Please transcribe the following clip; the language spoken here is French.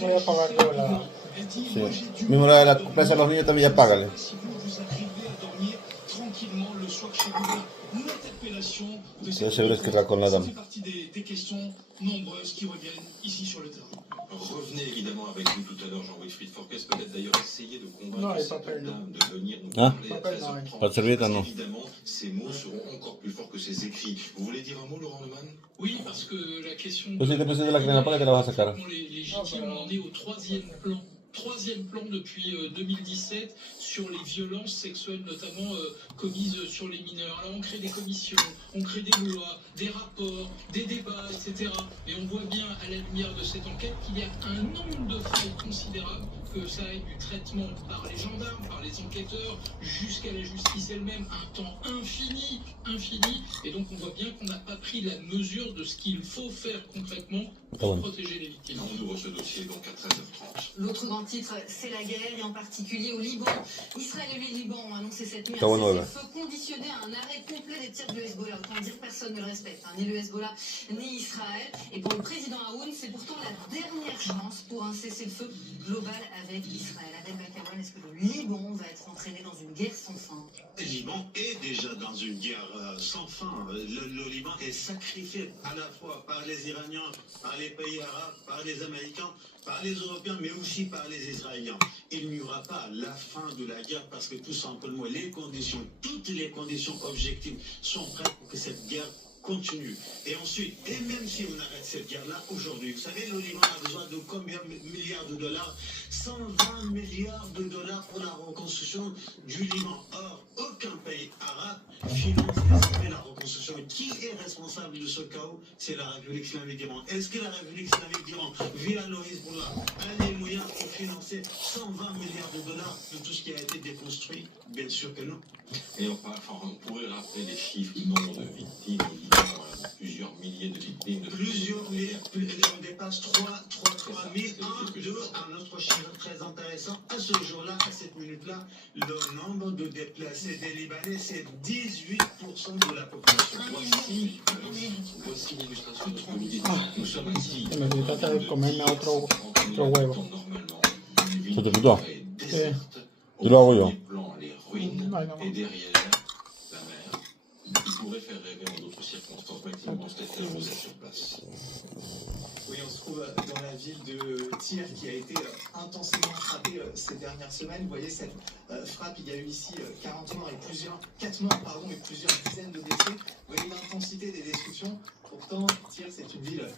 Voy a pagar yo la... Sí. Mismo la de la plaza de los niños también ya págale. Sí, seguro es que va con la dame. Revenez évidemment avec nous tout à l'heure, Jean-Wilfried Forquès, peut-être d'ailleurs essayer de No, convaincre hay cette papel, no. dame de venir nous Ah, parler à papel, no 13h30. pas de serviette, Parce non. qu'évidemment, ces mots seront encore plus forts que ces écrits. Vous voulez dire un mot, Laurent Neumann? Oui, parce que la question Pues si te pusiste la crema, ¿para qué te la vas a sacar? légitime, on en est au troisième plan depuis 2017 sur les violences sexuelles, notamment commises sur les mineurs. Alors on crée des commissions, on crée des lois, des rapports, des débats, etc. Et on voit bien à la lumière de cette enquête qu'il y a un nombre de faits considérables, que ça aille du traitement par les gendarmes, par les enquêteurs, jusqu'à la justice elle-même, un temps infini. Et donc on voit bien qu'on n'a pas pris la mesure de ce qu'il faut faire concrètement pour protéger les victimes. On ouvre ce dossier donc à 13h30. L'autre grand titre, c'est la guerre, et en particulier au Liban. Israël et le Liban ont annoncé cette nuit un cessez-le-feu conditionné à un arrêt complet des tirs du Hezbollah. Autant dire personne ne le respecte, ni le Hezbollah, ni Israël. Et pour le président Aoun, c'est pourtant la dernière chance pour un cessez-le-feu global avec Israël. Adel Bakawan, est-ce que le Liban va être entraîné dans une guerre sans fin? Le Liban est déjà dans une guerre sans fin. Le Liban est sacrifié à la fois par les Iraniens, par les pays arabes, par les Américains, par les Européens, mais aussi par les Israéliens. Il n'y aura pas la fin de la guerre parce que tout simplement les conditions, toutes les conditions objectives sont prêtes pour que cette guerre continue. Et ensuite, et même si on arrête cette guerre-là aujourd'hui, vous savez, le Liban a besoin de combien de milliards de dollars? 120 milliards de dollars pour la reconstruction du Liban. Or, aucun pays arabe finance désormais la reconstruction. Qui est responsable de ce chaos? C'est la République islamique d'Iran. Est-ce que la République islamique d'Iran, via le Hezbollah, a les moyens pour financer 120 milliards de dollars de tout ce qui a été déconstruit? Bien sûr que non. Et on pourrait rappeler les chiffres du nombre de victimes au Liban, plusieurs milliers de victimes. Plusieurs milliers, on dépasse 3 000. Un autre chiffre très intéressant, à ce jour-là, à cette minute-là, le nombre de déplacés des Libanais, c'est 18% de la population. Voici l'illustration de ce que vous dites. Nous sommes ici. Trata de comerme otro huevo. Normalement, ¿Se te quitó? Sí. Yo lo hago yo. Les plans, les ruines, Ay, no. et derrière la mer, qui pourrait faire rêver en d'autres circonstances. Maxime Bonstetter, vous êtes sur place. Oui, on se trouve dans la ville de Tyr qui a été intensément frappée ces dernières semaines. Vous voyez cette frappe, il y a eu ici 4 morts et plusieurs dizaines de décès. Vous voyez l'intensité des destructions. Pourtant, Tyr, c'est une ville